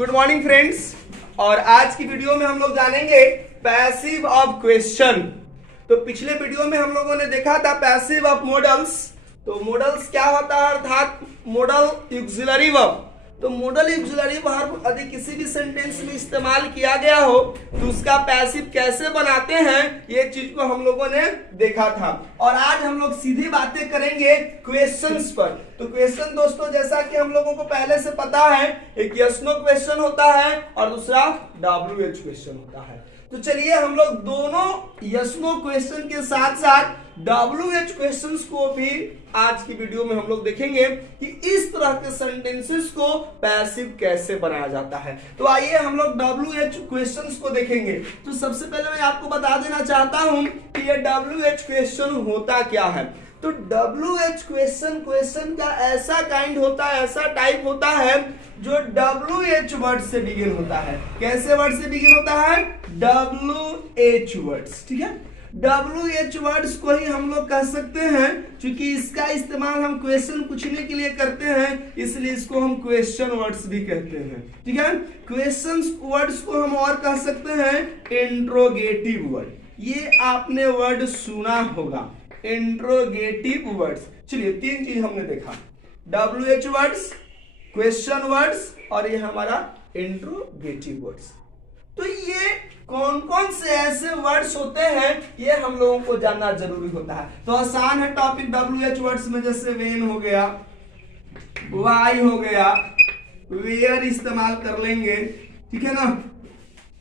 Good morning friends. और आज की वीडियो में हम लोग जानेंगे पैसिव ऑफ क्वेश्चन। तो पिछले वीडियो में हम लोगों ने देखा था पैसिव ऑफ मॉडल्स। तो मॉडल्स क्या होता है, अर्थात मॉडल ऑक्सिलरी वर्ब। तो मॉडल ऑक्सिलरी वर्ब यदि किसी भी सेंटेंस में इस्तेमाल किया गया हो तो उसका पैसिव कैसे बनाते हैं, ये चीज को हम लोगों ने देखा था। और आज हम लोग सीधी बातें करेंगे क्वेश्चंस पर। तो क्वेश्चन दोस्तों, जैसा कि हम लोगों को पहले से पता है, एक यस नो क्वेश्चन होता है और दूसरा WH क्वेश्चन होता है। तो चलिए हम लोग दोनों यस नो क्वेश्चन के साथ साथ WH क्वेश्चंस को भी आज की वीडियो में हम लोग देखेंगे कि इस तरह के सेंटेंसेस को पैसिव कैसे बनाया जाता है। तो आइए हम लोग WH क्वेश्चंस को देखेंगे। तो सबसे पहले मैं आपको बता देना चाहता हूं कि ये WH क्वेश्चन होता क्या है। तो WH क्वेश्चन का ऐसा काइंड होता है, ऐसा टाइप होता है जो WH वर्ड से बिगिन होता है। कैसे वर्ड से बिगिन होता है? WH words. ठीक है, WH वर्ड्स को ही हम लोग कह सकते हैं, क्योंकि इसका इस्तेमाल हम क्वेश्चन पूछने के लिए करते हैं, इसलिए इसको हम क्वेश्चन वर्ड्स भी कहते हैं। ठीक है, क्वेश्चन वर्ड्स को हम और कह सकते हैं इंट्रोगेटिव वर्ड। ये आपने वर्ड सुना होगा, इंट्रोगेटिव वर्ड्स। चलिए तीन चीज हमने देखा, WH वर्ड्स, क्वेश्चन वर्ड्स और ये हमारा इंट्रोगेटिव वर्ड्स। तो ये कौन कौन से ऐसे वर्ड्स होते हैं, ये हम लोगों को जानना जरूरी होता है। तो आसान है टॉपिक WH वर्ड्स में, जैसे वेन हो गया, वाई हो गया, वेयर इस्तेमाल कर लेंगे, ठीक है ना।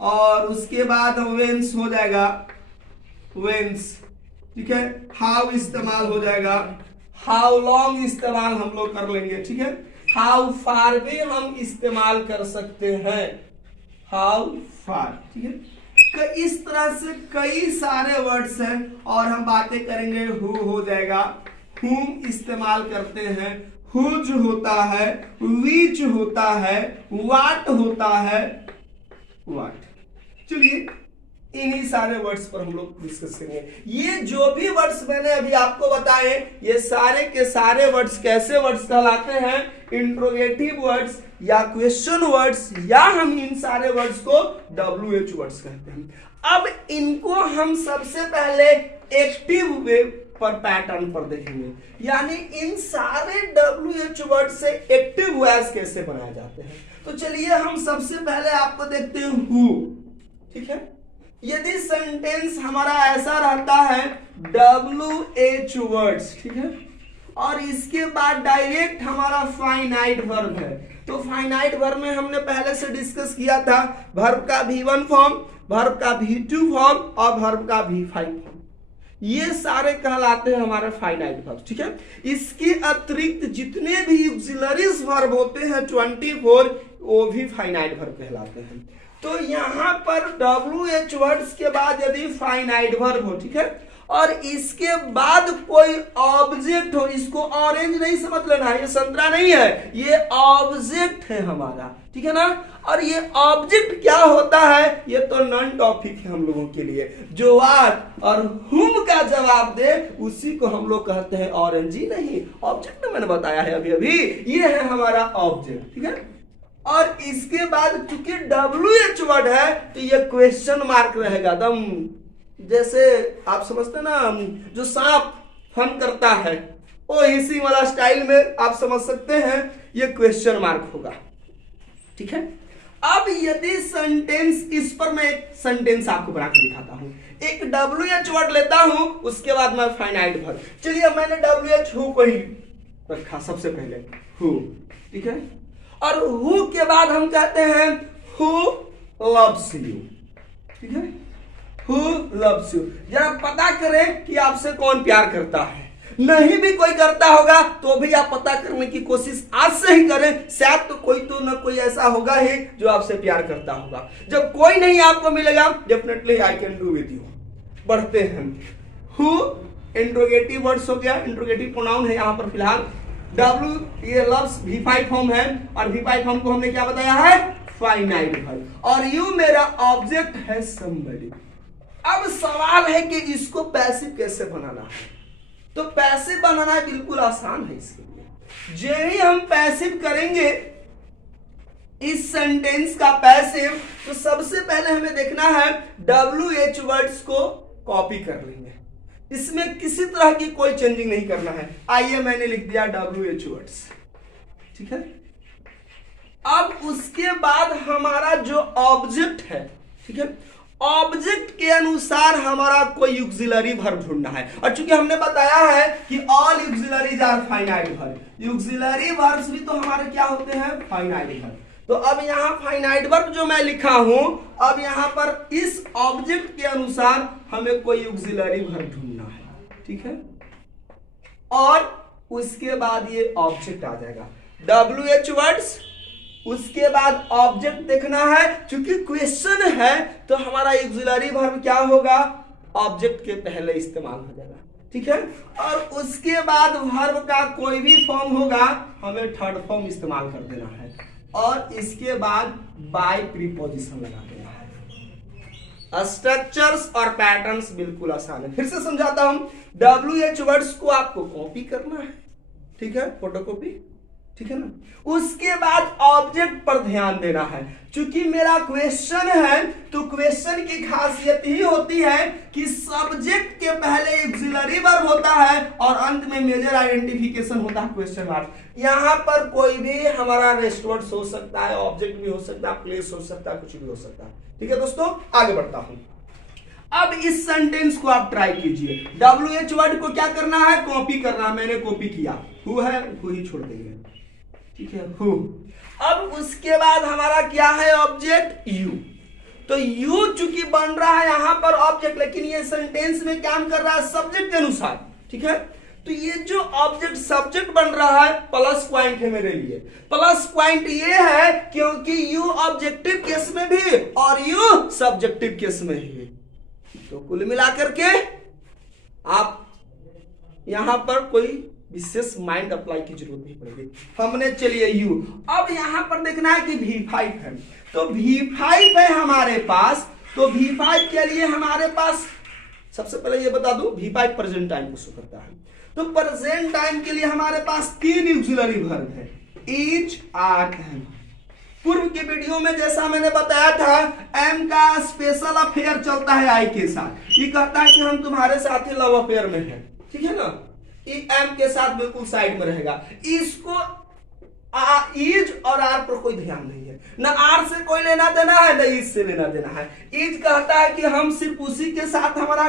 और उसके बाद वेंस हो जाएगा, वेंस, ठीक है। हाउ इस्तेमाल हो जाएगा, हाउ लॉन्ग इस्तेमाल हम लोग कर लेंगे, ठीक है। हाउ फार भी हम इस्तेमाल कर सकते हैं, हाउ फार, ठीक है। इस तरह से कई सारे वर्ड्स हैं और हम बातें करेंगे। हु हो जाएगा, हुम इस्तेमाल करते हैं, हुज होता है, विच होता है, वाट होता है, वाट। चलिए इन्हीं सारे वर्ड्स पर हम लोग डिस्कस करेंगे। ये जो भी वर्ड्स मैंने अभी आपको बताए, ये सारे के सारे वर्ड्स कैसे वर्ड्स कहलाते हैं? इंट्रोगेटिव वर्ड्स या क्वेश्चन वर्ड्स, या हम इन सारे वर्ड्स को WH वर्ड्स कहते हैं। अब इनको हम सबसे पहले एक्टिव वे पर पैटर्न पर देखेंगे, यानी इन सारे WH वर्ड से एक्टिव वॉइस कैसे बनाए जाते हैं। तो चलिए हम सबसे पहले आपको देखते हैं हु, ठीक है। यदि सेंटेंस हमारा ऐसा रहता है WH वर्ड्स, ठीक है, और इसके बाद डायरेक्ट हमारा फाइनाइट वर्ब है, तो फाइनाइट वर्ब में हमने पहले से डिस्कस किया था वर्ब का V1 फॉर्म, वर्ब का V2 फॉर्म और वर्ब का V5 फॉर्म। ये सारे कहलाते हैं हमारे फाइनाइट वर्ब, ठीक है। इसके अतिरिक्त जितने भी ऑक्सिलरीज वर्ब होते हैं 24, वो भी फाइनाइट वर्ब कहलाते हैं। तो यहां पर WH वर्ड्स के बाद यदि फाइनाइट वर्ब हो, ठीक है, और इसके बाद कोई ऑब्जेक्ट हो, इसको ऑरेंज नहीं समझ लेना, ये संतरा नहीं है, ये ऑब्जेक्ट है हमारा, ठीक है ना। और ये ऑब्जेक्ट क्या होता है, ये तो नॉन टॉपिक है हम लोगों के लिए। जो वाट और हुम का जवाब दे उसी को हम लोग कहते हैं ऑरेंज ही नहीं, ऑब्जेक्ट मैंने बताया है अभी अभी, ये है हमारा ऑब्जेक्ट, ठीक है। और इसके बाद चूंकि WH वर्ड है तो ये क्वेश्चन मार्क रहेगा, दम जैसे आप समझते ना, जो सांप फन करता है वो इसी वाला स्टाइल में आप समझ सकते हैं, ये क्वेश्चन मार्क होगा, ठीक है। अब यदि सेंटेंस, इस पर मैं एक सेंटेंस आपको बना के दिखाता हूं। एक WH वर्ड लेता हूं, उसके बाद मैं फाइनाइट वर्ब। चलिए मैंने WH हु को ही रखा सबसे पहले, हु, ठीक है। और हु के बाद हम कहते हैं हु लव्स यू, ठीक है। Who loves you. जरा पता करें कि आपसे कौन प्यार करता है। नहीं भी कोई करता होगा तो भी आप पता करने की कोशिश आज से ही करें, शायद तो कोई तो ना कोई ऐसा होगा ही जो आपसे प्यार करता होगा। जब कोई नहीं आपको मिलेगा, definitely I can do with you. बढ़ते हैं, हु इंट्रोगेटिव वर्ड्स हो गया, इंट्रोगेटिव प्रोनाउन है यहाँ पर फिलहाल। W ये लव्स V5 फॉर्म है, और V5 फॉर्म को हमने क्या बताया है? Finite verb. और यू मेरा ऑब्जेक्ट है somebody। अब सवाल है कि इसको पैसिव कैसे बनाना है। तो पैसिव बनाना बिल्कुल आसान है। इसके लिए जो ही हम पैसिव करेंगे इस सेंटेंस का पैसिव, तो सबसे पहले हमें देखना है WH वर्ड्स को कॉपी कर लेंगे, इसमें किसी तरह की कोई चेंजिंग नहीं करना है। आइए मैंने लिख दिया WH वर्ड्स, ठीक है। अब उसके बाद हमारा जो ऑब्जेक्ट है, ठीक है, ऑब्जेक्ट के अनुसार हमारा कोई ऑक्सिलरी वर्ब ढूंढना है। और चूंकि हमने बताया है कि all auxiliaries are finite verb, auxiliary verbs भी तो हमारे क्या होते हैं, फाइनाइट वर्ब। तो अब यहाँ फाइनाइट वर्ब जो मैं लिखा हूं, अब यहाँ पर इस ऑब्जेक्ट के अनुसार हमें कोई ऑक्सिलरी वर्ब ढूंढना है, ठीक है। और उसके बाद ये ऑब्जेक्ट आ जाएगा WH वर्ड्स, उसके बाद ऑब्जेक्ट देखना है, क्योंकि क्वेश्चन है तो हमारा ऑक्सिलरी वर्ब क्या होगा, ऑब्जेक्ट के पहले इस्तेमाल हो जाएगा, ठीक है। और उसके बाद वर्ब का कोई भी फॉर्म होगा हमें थर्ड फॉर्म इस्तेमाल कर देना है, और इसके बाद बाय प्रीपोजिशन लगा देना है। स्ट्रक्चर्स और पैटर्न्स बिल्कुल आसान है, फिर से समझाता हूं। WH वर्ड्स को आपको कॉपी करना है, ठीक है, फोटोकॉपी, ठीक है ना। उसके बाद ऑब्जेक्ट पर ध्यान देना है, क्योंकि मेरा क्वेश्चन है तो क्वेश्चन की खासियत ही होती है कि सब्जेक्ट के पहले ऑक्सिलरी वर्ब होता है और अंत में मेजर आइडेंटिफिकेशन होता है क्वेश्चन मार्क। यहां पर कोई भी हमारा रेस्ट वर्ड्स हो सकता है, ऑब्जेक्ट भी हो सकता है, प्लेस हो सकता है, कुछ भी हो सकता है, ठीक है दोस्तों। आगे बढ़ता हूं, अब इस सेंटेंस को आप ट्राई कीजिए। WH वर्ड को क्या करना है, कॉपी करना है। मैंने कॉपी किया, हु है हु ही छोड़ देंगे, ठीक है, हु। अब उसके बाद हमारा क्या है, ऑब्जेक्ट यू। तो यू चूंकि बन रहा है यहां पर ऑब्जेक्ट, लेकिन ये सेंटेंस में काम कर रहा है सब्जेक्ट के अनुसार, ठीक है। तो ये जो ऑब्जेक्ट सब्जेक्ट बन रहा है, प्लस पॉइंट है मेरे लिए। प्लस पॉइंट ये है क्योंकि यू ऑब्जेक्टिव केस में भी और यू सब्जेक्टिव केस में ही। तो कुल मिलाकर के आप यहां पर कोई विशेष माइंड अप्लाई की जरूरत नहीं पड़ेगी। हमने चलिए यू, अब यहां पर देखना है कि V5 है, तो V5 है हमारे पास। तो V5 के लिए हमारे पास सबसे पहले ये बता दूं, V5 प्रेजेंट टाइम को शो करता है। तो प्रेजेंट टाइम के लिए हमारे पास 3 ऑक्सिलरी वर्ब है, इज, आर, एम। पूर्व के वीडियो में जैसा मैंने बताया था, एम का स्पेशल अफेयर चलता है आई के साथ। ये कहता है कि हम तुम्हारे साथ ही लव अफेयर में हैं, ठीक है ना। एम के साथ बिल्कुल साइड में रहेगा। इसको इज और आर पर कोई ध्यान नहीं है, ना आर से कोई लेना देना है, ना इज से लेना देना है। इज कहता है कि हम सिर्फ उसी के साथ हमारा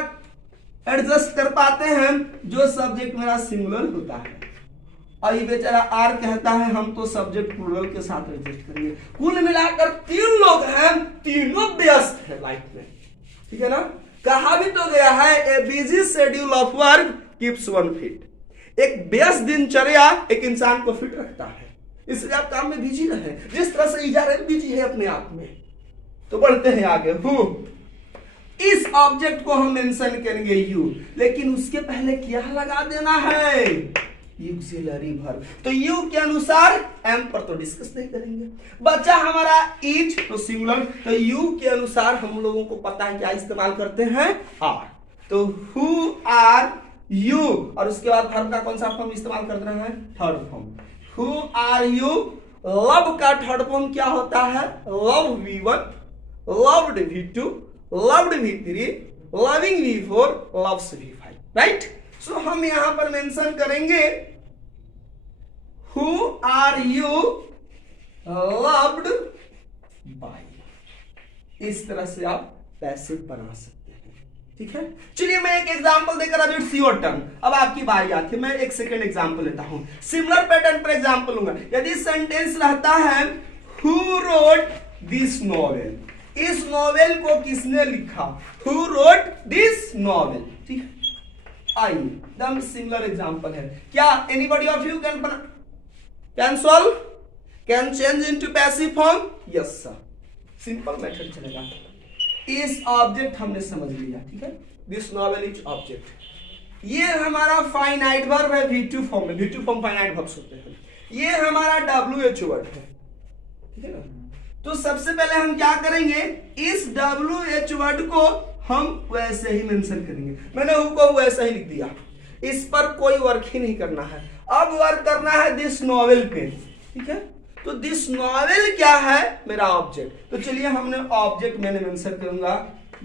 एडजस्ट कर पाते हैं जो सब्जेक्ट मेरा सिंगुलर होता है, और ये बेचारा आर कहता है हम तो सब्जेक्ट प्लूरल के साथ एडजस्ट करेंगे। कुल मिलाकर 3 लोग हैं, तीनों व्यस्त है लाइफ में, ठीक है ना। कहा भी तो गया है, a busy schedule of work keeps one fit. एक व्यस्त दिनचर्या एक इंसान को फिट रखता है, इसलिए आप काम में बिजी रहे, जिस तरह से इजारत बिजी है अपने आप में। तो बढ़ते हैं आगे, हु। इस ऑब्जेक्ट को हम मेंशन करेंगे यू, लेकिन उसके पहले क्या लगा देना है, ऑक्सिलरी वर्ब। तो यू के अनुसार एम पर तो डिस्कस नहीं करेंगे। बचा हमारा इज, तो सिंगुलर। तो यू के अनुसार हम लोगों को पता है क्या इस्तेमाल करते हैं, आर। तो हु आर यू, और उसके बाद वर्ब का कौन सा फॉर्म इस्तेमाल कर रहे हैं, third form. Who are you. Love का थर्ड फॉर्म क्या होता है, love V1, loved V2, loved V3, loving V4, loves V5, right. So हम यहां पर मेंशन करेंगे who are you loved by. इस तरह से आप पैसिव बना सकते हैं, ठीक है। चलिए मैं एक एग्जांपल देकर, अब इट्स योर टर्न, अब आपकी बारी आती है। मैं एक सेकंड एग्जांपल लेता हूं, सिमिलर पैटर्न पर एग्जांपल लूंगा। यदि सेंटेंस रहता है हु रोट दिस नॉवेल, इस नॉवेल को किसने लिखा, हु रोट दिस नॉवेल, ठीक है। आइए एकदम सिमिलर एग्जांपल है। क्या anybody of you can solve, can change into passive form? Yes sir, simple method चलेगा। इस ऑब्जेक्ट हमने समझ लिया, ठीक है। This novel is object. ये हमारा फाइनाइट वर्ब है V2 फॉर्म में, V2 फॉर्म फाइनाइट वर्ब्स होते हैं। ये हमारा WH वर्ड है, ठीक है ना। तो सबसे पहले हम क्या करेंगे, इस WH वर्ड को हम वैसे ही मेंशन करेंगे। मैंने उसको वैसे ही लिख दिया, इस पर कोई वर्क ही नहीं करना है। अब वर्क करना है दिस नॉवेल पे, ठीक है। तो दिस नॉवेल क्या है? मेरा ऑब्जेक्ट। तो चलिए हमने ऑब्जेक्ट मैंने मेंशन करूंगा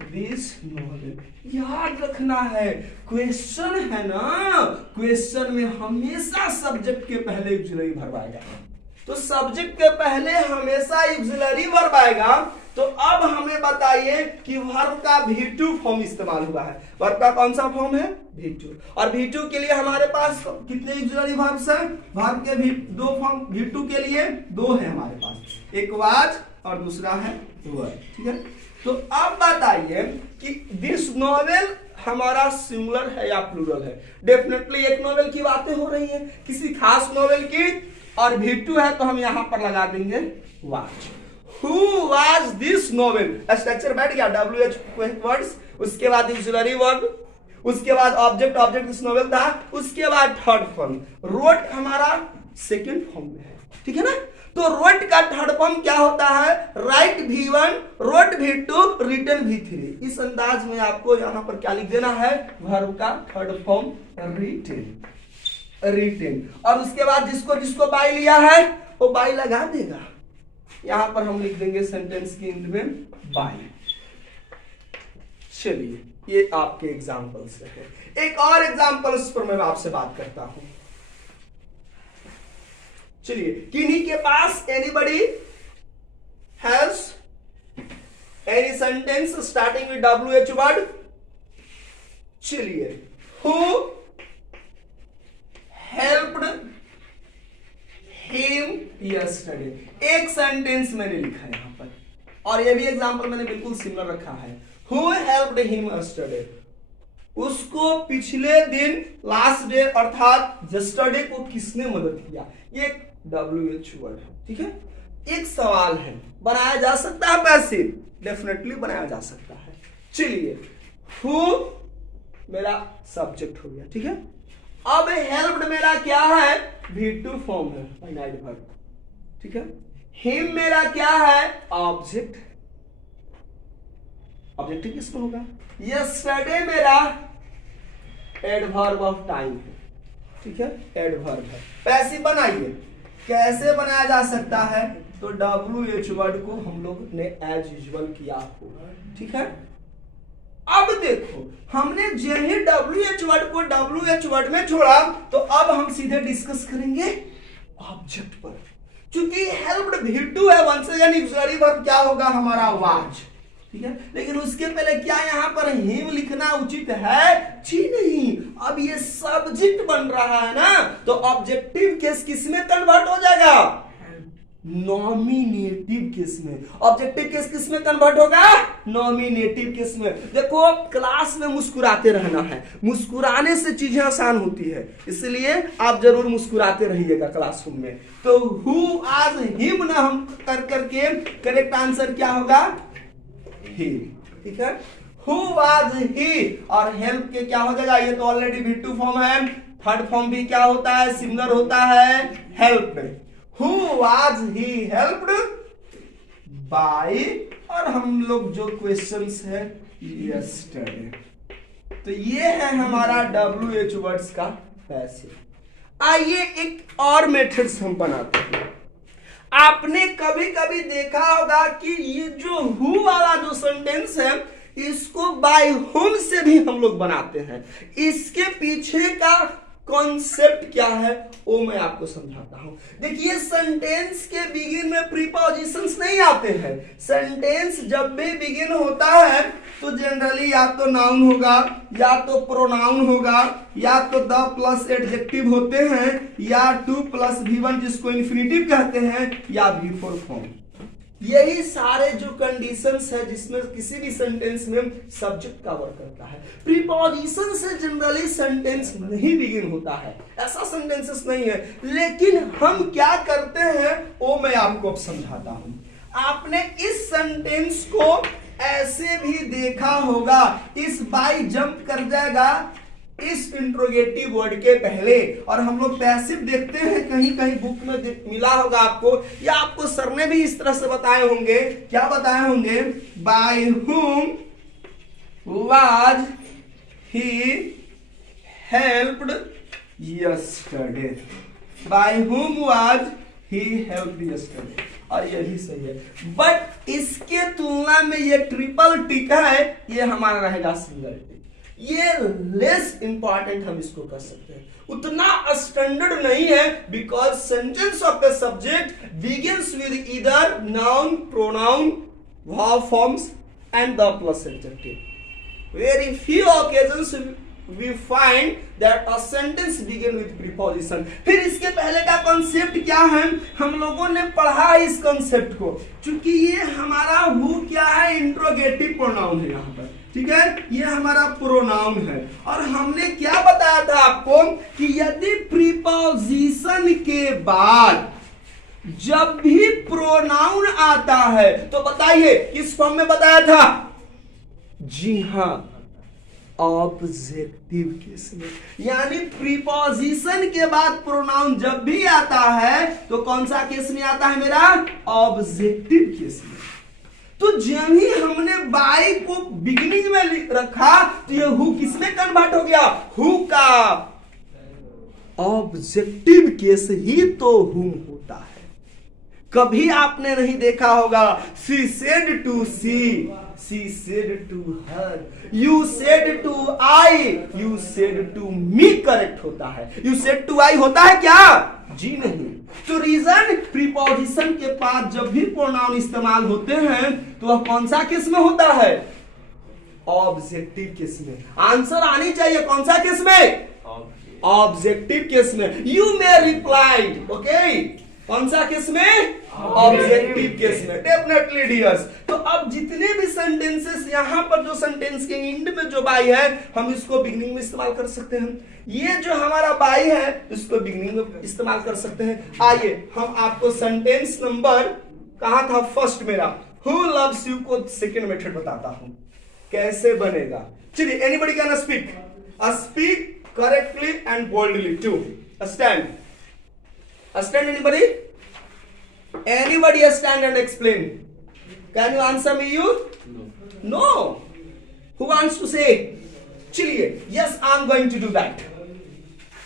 दिस नॉवेल। याद रखना है, क्वेश्चन है ना, क्वेश्चन में हमेशा सब्जेक्ट के पहले ऑक्सिलरी वर्ब आएगा। तो सब्जेक्ट के पहले हमेशा ऑक्सिलरी वर्ब आएगा। तो अब हमें बताइए कि वर्ब का V2 फॉर्म इस्तेमाल हुआ है। वर्ब का कौन सा फॉर्म है? V2। और V2 के लिए हमारे पास कितने ऑक्सिलरी वर्ब्स हैं? वर्ब के दो फॉर्म, V2 के लिए दो है हमारे पास, एक वाज और दूसरा है वर। ठीक है, तो अब बताइए कि दिस नॉवेल हमारा सिंगुलर है या प्लूरल है? डेफिनेटली एक नॉवेल की बातें हो रही है, किसी खास नॉवेल की, और V2 है तो हम यहां पर लगा देंगे was. Who was this novel? Structure बैठ गया, WH वर्ड्स, उसके बाद ऑक्सिलरी वर्ब, उसके बाद ऑब्जेक्ट, ऑब्जेक्ट दिस नॉवेल था, उसके बाद थर्ड फॉर्म। रोट हमारा सेकंड फॉर्म में है, ठीक है ना। तो रोट का थर्ड फॉर्म क्या होता है? Write V1, wrote V2, written V3। इस अंदाज में आपको यहां पर क्या लिख देना है? वर्ब का थर्ड फॉर्म रिटन, रिटन। और उसके बाद जिसको जिसको बाय लिया है वो बाय लगा देगा। यहां पर हम लिख देंगे सेंटेंस के एंड में बाय। चलिए ये आपके एग्जाम्पल से है। एक और एग्जाम्पल्स पर मैं आपसे बात करता हूं। चलिए, किन्हीं के पास anybody has any sentence starting with WH word? चलिए, हु हेल्प्ड हिम यस्टरडे। एक सेंटेंस मैंने लिखा है यहां पर, और ये भी एग्जांपल मैंने बिल्कुल सिमिलर रखा है। हु हेल्प्ड हिम यस्टरडे, उसको पिछले दिन, लास्ट डे अर्थात यस्टरडे को किसने मदद किया? ये एक WH वर्ड है, ठीक है। एक सवाल है, बनाया जा सकता है पैसिव? डेफिनेटली बनाया जा सकता है। चलिए, हु मेरा सब्जेक्ट हो गया, ठीक है। अब हेल्प्ड मेरा क्या है? V2 फॉर्म है, फाइनाइट वर्ब, ठीक है। हिम मेरा क्या है? ऑब्जेक्ट, ऑब्जेक्टिव किसको होगा? यस्टरडे मेरा एडवर्ब ऑफ टाइम है, ठीक है, एडवर्ब है। पैसिव बनाइए, कैसे बनाया जा सकता है? तो WH वर्ड को हम लोग ने एज यूजुअल किया होगा, ठीक है। अब देखो, हमने जो ही WH वर्ड को WH वर्ड में छोड़ा, तो अब हम सीधे डिस्कस करेंगे ऑब्जेक्ट पर। क्योंकि हेल्प्ड V2 है, वंस अगेन ऑक्सिलरी वर्ब क्या होगा? हमारा वाज, ठीक है। लेकिन उसके पहले क्या यहां पर हिम लिखना उचित है? जी नहीं, अब ये सब्जेक्ट बन रहा है ना, तो ऑब्जेक्टिव केस किस में कन्वर्ट हो जाएगा? नॉमिनेटिव केस में। ऑब्जेक्टिव केस किस में कन्वर्ट होगा? नॉमिनेटिव केस में। देखो, क्लास में मुस्कुराते रहना है, मुस्कुराने से चीजें आसान होती है, इसलिए आप जरूर मुस्कुराते रहिएगा क्लासरूम में। तो हु आज हिम ना हम कर करके करेक्ट आंसर क्या होगा? ही, ठीक है। हु वाज ही, और हेल्प के क्या हो जाएगा? ये तो ऑलरेडी V2 फॉर्म है। थर्ड फॉर्म भी क्या होता है? सिमिलर होता है हेल्प में। Who was he helped by, और हम लोग जो क्वेश्चंस है yesterday। तो ये है हमारा WH वर्ड्स का पैसिव। आइए एक और मेथड्स हम बनाते हैं। आपने कभी कभी देखा होगा कि ये जो हु वाला जो सेंटेंस है, इसको बाय हुम से भी हम लोग बनाते हैं। इसके पीछे का कॉन्सेप्ट क्या है वो मैं आपको समझाता हूं। देखिए, सेंटेंस के बिगिन में प्रीपोजिशंस नहीं आते हैं। सेंटेंस जब भी बिगिन होता है तो जनरली या तो नाउन होगा, या तो प्रोनाउन होगा, या तो द प्लस एडजेक्टिव होते हैं, या टू प्लस V1 जिसको इन्फिनिटिव कहते हैं, या V4 फॉर्म। यही सारे जो कंडीशंस है जिसमें किसी भी सेंटेंस में सब्जेक्ट का वर्क करता है। प्रीपोजिशन से जनरली सेंटेंस नहीं बिगिन होता है, ऐसा सेंटेंसेस नहीं है। लेकिन हम क्या करते हैं वो मैं आपको अब समझाता हूं। आपने इस सेंटेंस को ऐसे भी देखा होगा, इस बाय जंप कर जाएगा इस इंट्रोगेटिव वर्ड के पहले, और हम लोग पैसिव देखते हैं कहीं कहीं बुक में मिला होगा आपको, या आपको सर ने भी इस तरह से बताए होंगे। क्या बताए होंगे? By whom was he helped yesterday. By whom was he helped yesterday, और यही सही है। बट इसके तुलना में ये ट्रिपल टिक है, ये हमारा रहेगा सिंगल टिक। ये लेस इंपॉर्टेंट हम इसको कर सकते हैं, उतना स्टैंडर्ड नहीं है, because sentence of the subject begins with either noun, pronoun, verb forms and the plus adjective. Very few occasions we find that a sentence begin with preposition। फिर इसके पहले का कॉन्सेप्ट क्या है, हम लोगों ने पढ़ा इस कॉन्सेप्ट को, क्योंकि ये हमारा हु क्या है, इंट्रोगेटिव प्रोनाउन है यहाँ पर, ठीक है, ये हमारा प्रोनाउन है। और हमने क्या बताया था आपको कि यदि प्रीपोजिशन के बाद जब भी प्रोनाउन आता है तो बताइए किस फॉर्म में बताया था, जी हां, ऑब्जेक्टिव केस में। यानी प्रीपोजिशन के बाद प्रोनाउन जब भी आता है तो कौन सा केस में आता है मेरा, ऑब्जेक्टिव केस में। तो जब ही हमने बाय को बिगिनिंग में रखा तो ये हु किस में कन्वर्ट हो गया, हु का ऑब्जेक्टिव केस ही तो हुम होता है। कभी आपने नहीं देखा होगा she said to she said to her, you said to I, you said to me correct होता है, you said to I होता है क्या, जी नहीं। तो रीजन प्रीपोजिशन के बाद जब भी प्रोनाउन इस्तेमाल होते हैं तो वह कौन सा केस में होता है, ऑब्जेक्टिव केस में। आंसर आनी चाहिए कौन सा केस में, ऑब्जेक्टिव केस में। यू मे रिप्लाइड, ओके, कौन सा केस में, ऑब्जेक्टिव केस में, डेफिनेटली डियर्स। तो अब जितने भी सेंटेंसेस यहाँ पर जो सेंटेंस के एंड में जो बाई है हम इसको बिगिनिंग में इस्तेमाल कर सकते हैं। ये जो हमारा बाई है इसको बिगिनिंग में इस्तेमाल कर सकते हैं। आइए हम आपको सेंटेंस नंबर कहां था, फर्स्ट मेरा हु लव्स यू को सेकेंड मेथड बताता हूं कैसे बनेगा। चलिए, anybody can speak, speak correctly and boldly to stand. Stand anybody? Anybody stand and explain? Can you answer me? You? No. Who wants to say? चलिए, yes, I'm going to do that.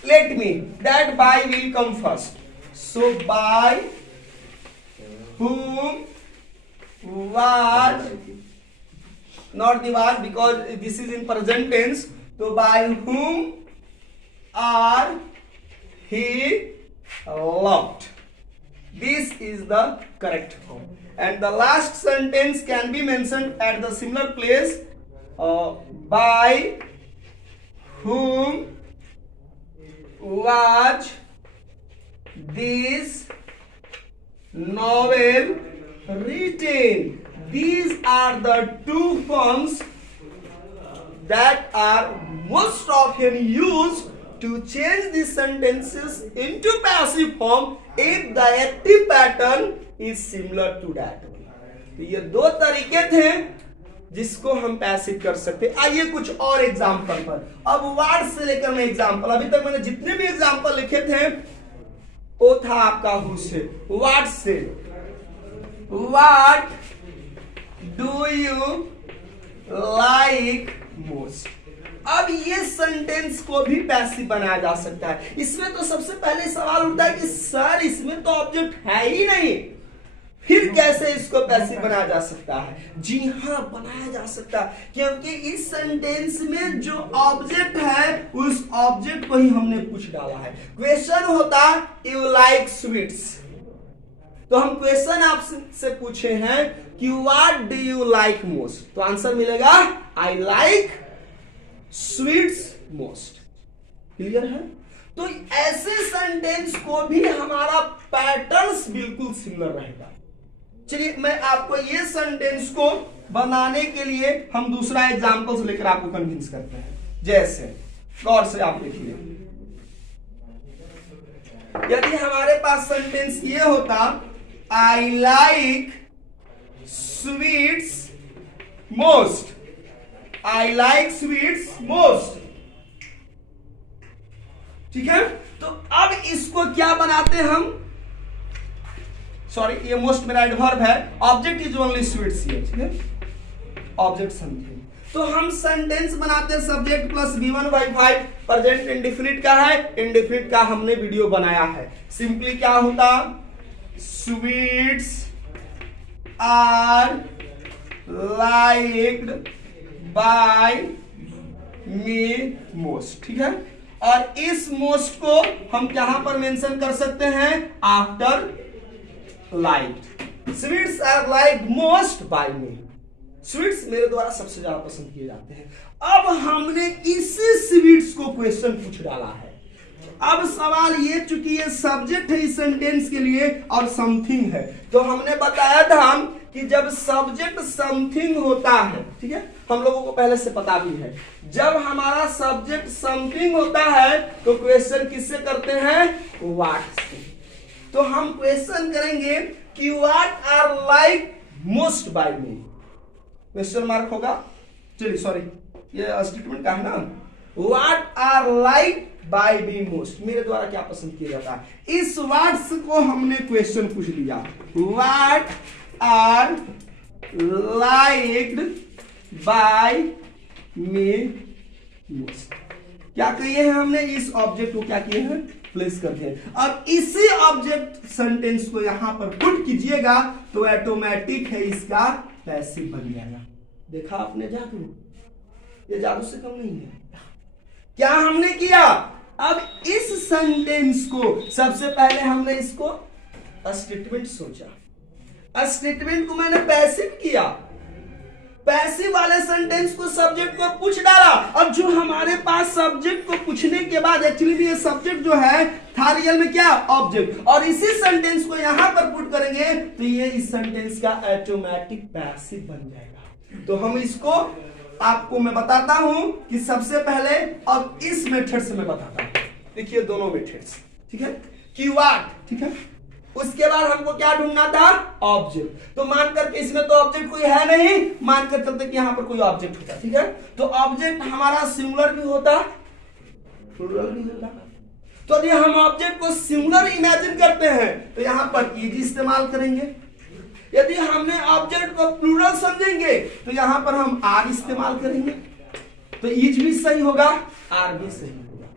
Let me. That by will come first. So by whom, what, not the what because this is in present tense. So by whom are he loved. This is the correct form, and the last sentence can be mentioned at the similar place, by whom was this novel written. These are the two forms that are most often used to change these sentences into passive form if the active pattern is similar to that one. तो ये दो तरीके थे जिसको हम passive कर सकते। आइए कुछ और एग्जांपल पर, अब वर्ड से लेकर मैं एग्जांपल, अभी तक मैंने जितने भी एग्जांपल लिखे थे वो था आपका हु से, व्हाट से, what do you like most. अब ये सेंटेंस को भी पैसिव बनाया जा सकता है। इसमें तो सबसे पहले सवाल उठता है कि सर इसमें तो ऑब्जेक्ट है ही नहीं, फिर कैसे इसको पैसिव बनाया जा सकता है। जी हाँ, बनाया जा सकता है, क्योंकि इस सेंटेंस में जो ऑब्जेक्ट है उस ऑब्जेक्ट को ही हमने पूछ डाला है। क्वेश्चन होता यू लाइक स्वीट्स, तो हम क्वेश्चन आपसे पूछे हैं कि what do you like most, तो आंसर मिलेगा I like sweets most. Clear है? तो ऐसे सेंटेंस को भी हमारा पैटर्न्स बिल्कुल सिमिलर रहेगा। चलिए, मैं आपको ये सेंटेंस को बनाने के लिए हम दूसरा एग्जांपल्स लेकर आपको कन्विंस करते हैं। जैसे गौर से आप देखिए, यदि हमारे पास सेंटेंस ये होता I like sweets most, I like sweets most, ठीक है। तो अब इसको क्या बनाते हम, सॉरी ये मोस्ट मेरा एडवर्ब है, object is only sweets here, ठीक है, ऑब्जेक्ट समथिंग। तो हम सेंटेंस बनाते हैं subject plus V1/5, present indefinite का है, इंडेफिनिट का हमने वीडियो बनाया है। सिंपली क्या होता, sweets are liked by me most, ठीक है। और इस मोस्ट को हम यहां पर मेंशन कर सकते हैं after liked. Sweets are liked most by me, sweets मेरे द्वारा सबसे ज्यादा पसंद किए जाते हैं। अब हमने इसी स्वीट्स को क्वेश्चन पूछ डाला है। अब सवाल ये, चूंकि ये सब्जेक्ट है इस सेंटेंस के लिए और समथिंग है, तो हमने बताया था कि जब सब्जेक्ट समथिंग होता है, ठीक है, हम लोगों को पहले से पता भी है, जब हमारा सब्जेक्ट समथिंग होता है तो क्वेश्चन किससे करते हैं, व्हाट से। तो हम क्वेश्चन करेंगे कि what are like most by me, question mark होगा, चलिए सॉरी ये स्टेटमेंट का है ना, what are like by be most, मेरे द्वारा क्या पसंद किया जाता है। इस वर्ड्स को हमने क्वेश्चन पूछ लिया, what are liked by me most. क्या किए हैं हमने, इस ऑब्जेक्ट को क्या किए हैं, प्लेस करते हैं। अब इसी ऑब्जेक्ट सेंटेंस को यहां पर पुट कीजिएगा तो ऑटोमेटिक है इसका पैसिव बन जाएगा। देखा आपने जादू, ये जादू से कम नहीं है। क्या हमने किया, अब इस सेंटेंस को सबसे पहले हमने इसको स्टेटमेंट सोचा, स्टेटमेंट को मैंने पैसिव किया, पैसिव वाले सेंटेंस को सब्जेक्ट को पूछ डाला। और जो हमारे पास सब्जेक्ट को पूछने के बाद एक्चुअली ये सब्जेक्ट जो है था रियल में क्या, ऑब्जेक्ट, और इसी सेंटेंस को यहां पर पुट करेंगे तो ये इस सेंटेंस का ऑटोमेटिक पैसिव बन जाएगा। तो हम इसको आपको मैं बताता हूं कि सबसे पहले, अब इस मेथड से मैं बताता हूं, देखिए दोनों मेथड्स, ठीक है, कि व्हाट, ठीक है, उसके बाद हमको क्या ढूंढना था, ऑब्जेक्ट। तो मान करके इसमें तो ऑब्जेक्ट कोई है नहीं, मान कर चलते कि यहां पर कोई ऑब्जेक्ट होता, ठीक है, तो ऑब्जेक्ट हमारा सिंगुलर भी होता, प्लूरल भी होता। तो यदि हम ऑब्जेक्ट को सिंगुलर इमेजिन करते हैं तो यहां पर इज इस्तेमाल करेंगे, यदि हमने ऑब्जेक्ट को प्लूरल समझेंगे तो यहां पर हम आर इस्तेमाल करेंगे, तो इज भी सही होगा, आर भी सही होगा।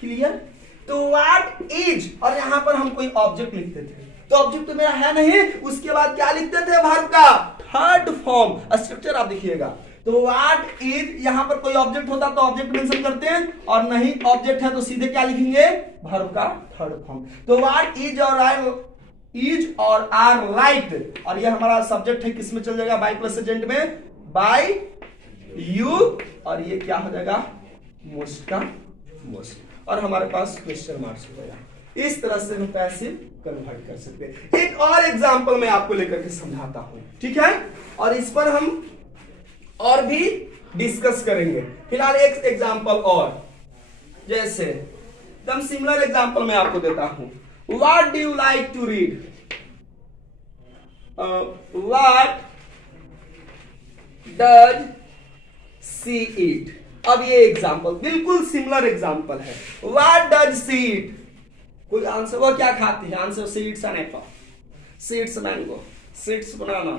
क्लियर। तो व्हाट इज, और यहां पर हम कोई ऑब्जेक्ट लिखते थे, तो ऑब्जेक्ट तो मेरा है नहीं, उसके बाद क्या लिखते थे, वर्ब का थर्ड फॉर्म, स्ट्रक्चर आप देखिएगा। तो व्हाट इज, यहां पर कोई ऑब्जेक्ट होता तो ऑब्जेक्ट मेंशन करते हैं, और नहीं ऑब्जेक्ट है तो सीधे क्या लिखेंगे, वर्ब का थर्ड फॉर्म। तो व्हाट इज और आर लाइक्ड, और ये हमारा सब्जेक्ट है, किसमें चल जाएगा, बाय प्लस एजेंट में, बाय यू, और ये क्या हो जाएगा, मोस्ट का मोस्ट, और हमारे पास क्वेश्चन मार्क्स हो जाएगा। इस तरह से हम पैसिव कन्वर्ट कर सकते हैं। एक और एग्जांपल मैं आपको लेकर के समझाता हूं, ठीक है, और इस पर हम और भी डिस्कस करेंगे। फिलहाल एक एग्जांपल और, जैसे एकदम सिमिलर एग्जांपल मैं आपको देता हूं, What do you like to read? What does she eat? अब ये एग्जाम्पल बिल्कुल सिमिलर एग्जाम्पल है। What does she eat? कोई आंसर, वो क्या खाती है, answer she eats an apple, she eats mango, she eats banana,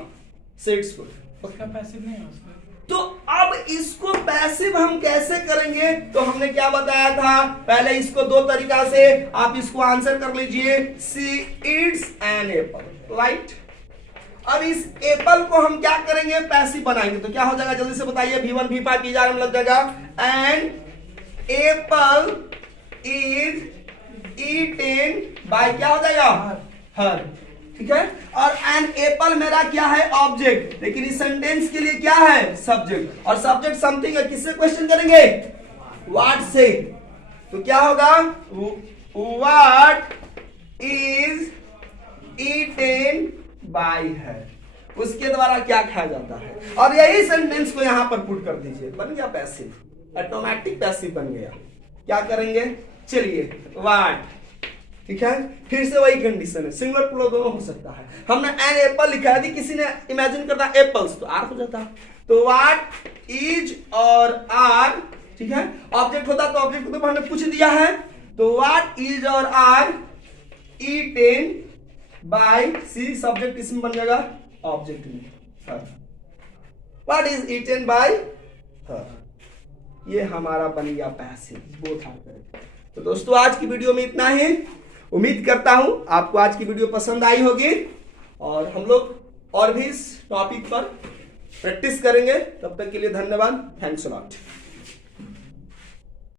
she eats fruit. उसका पैसिव नहीं है उसमें। तो अब इसको पैसिव हम कैसे करेंगे, तो हमने क्या बताया था, पहले इसको दो तरीका से आप इसको आंसर कर लीजिए, see it's an apple, right. अब इस एप्पल को हम क्या करेंगे, पैसिव बनाएंगे, तो क्या हो जाएगा, जल्दी से बताइए, V1 V5 P4 में लग जाएगा, and apple is eaten by, क्या हो जाएगा, हर, ठीक है। और एन एप्पल मेरा क्या है, ऑब्जेक्ट, लेकिन इस सेंटेंस के लिए क्या है, सब्जेक्ट, और सब्जेक्ट समथिंग है, किससे क्वेश्चन करेंगे, व्हाट से। तो क्या होगा, व्हाट इज ईटेन बाय हर, उसके द्वारा क्या खाया जाता है, और यही सेंटेंस को यहां पर पुट कर दीजिए, बन गया पैसिव, ऑटोमेटिक पैसिव बन गया। क्या करेंगे, चलिए व्हाट, ठीक है, फिर से वही कंडीशन है, सिंगुलर प्लूरल दोनों हो सकता है। हमने एन एप्पल लिखा है, यदि किसी ने इमेजिन करता एप्पल्स तो आर हो जाता। तो व्हाट इज और आर, ठीक है, ऑब्जेक्ट होता तो ऑब्जेक्ट को तो हमने पूछ दिया है, तो व्हाट इज और are eaten by C, subject इसमें बन जाएगा, ऑब्जेक्ट में her, what is eaten by her, ये हमारा बन गया पैसिव, बोथ आर करेक्ट। तो दोस्तों आज की वीडियो में इतना ही। उम्मीद करता हूं आपको आज की वीडियो पसंद आई होगी और हम लोग और भी इस टॉपिक पर प्रैक्टिस करेंगे। तब तक के लिए धन्यवाद। Thanks a lot.